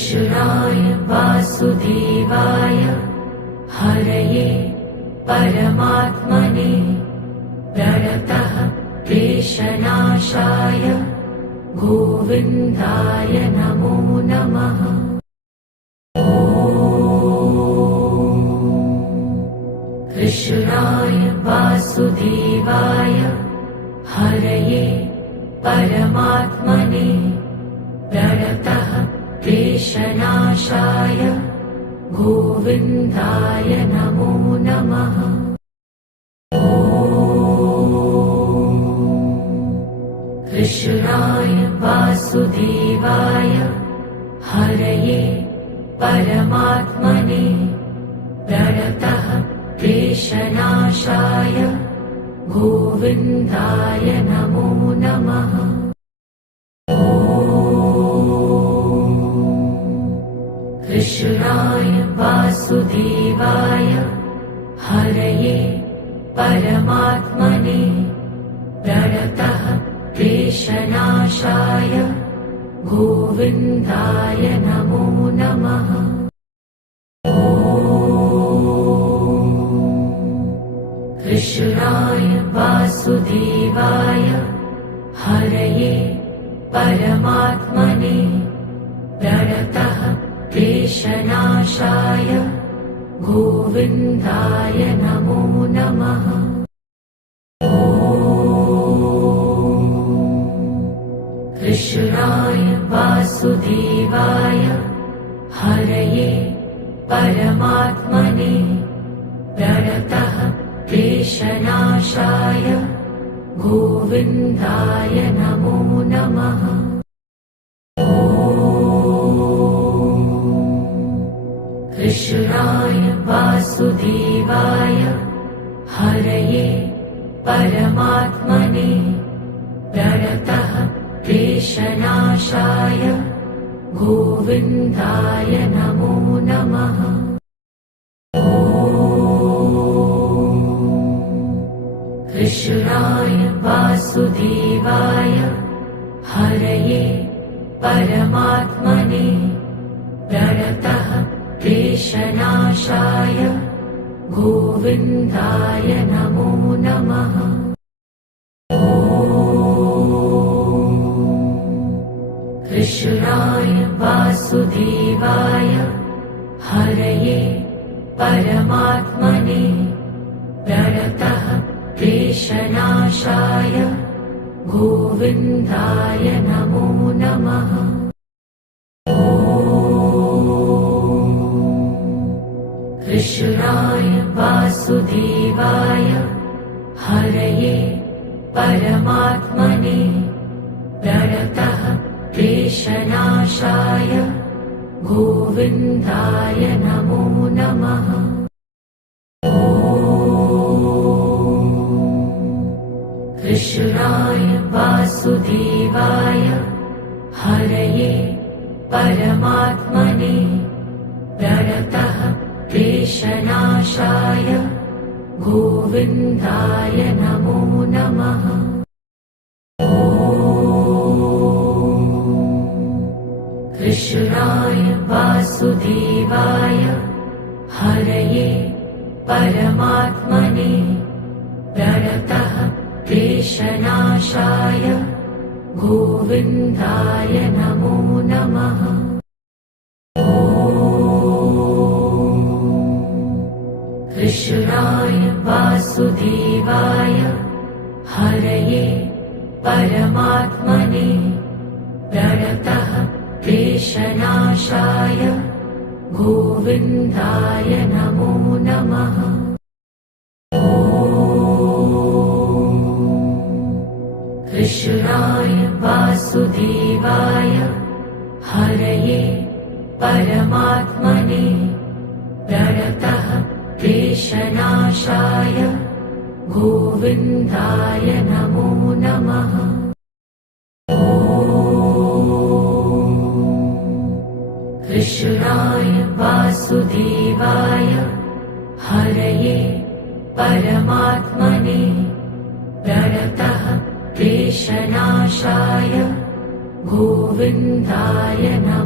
कृष्णाय वासुदेवाय हरये परमात्मने प्रणतः क्लेशनाशाय गोविन्दाय नमो नमः। कृष्णाय वासुदेवाय हरये परमात्मने प्रणतः क्लेशनाशाय गोविन्दाय नमो नमः। कृष्णाय वासुदेवाय हरये परमात्मने प्रणतः क्लेशनाशाय गोविन्दाय नमो नमः। कृष्णाय वासुदेवाय हरये परमात्मने प्रणतः क्लेशनाशाय गोविन्दाय नमो नमः। कृष्णाय वासुदेवाय हरये परमात्मने प्रणतः क्लेशनाशाय गोविन्दाय नमो नमः। कृष्णाय वासुदेवाय हरये परमात्मने प्रणतः क्लेशनाशाय गोविन्दाय नमो नमः। कृष्णाय वासुदेवाय हरये परमात्मने प्रणतः क्लेशनाशाय गोविन्दाय नमो नमः। कृष्णाय वासुदेवाय हरये परमात्मने प्रणतः क्लेशनाशाय गोविन्दाय नमो नमः। कृष्णाय वासुदेवाय हरये परमात्मने प्रणतः क्लेशनाशाय गोविन्दाय नमो नमः। कृष्णाय वासुदेवाय हरये परमात्मने प्रणतः क्लेशनाशाय गोविन्दाय नमो नमः। कृष्णाय वासुदेवाय हरये परमात्मने प्रणतः क्लेशनाशाय गोविन्दाय नमो नमः। कृष्णाय वासुदेवाय हरये परमात्मने प्रणतः क्लेशनाशाय गोविन्दाय नमो नमः। कृष्णाय वासुदेवाय हरये परमात्मने प्रणतः क्लेशनाशाय गोविन्दाय नमो नमः। कृष्णाय वासुदेवाय हरये परमात्मने प्रणतः क्लेशनाशाय गोविन्दाय नमो नमः। कृष्णाय वासुदेवाय हरये परमात्मने प्रणतः क्लेशनाशाय गोविन्दाय नमो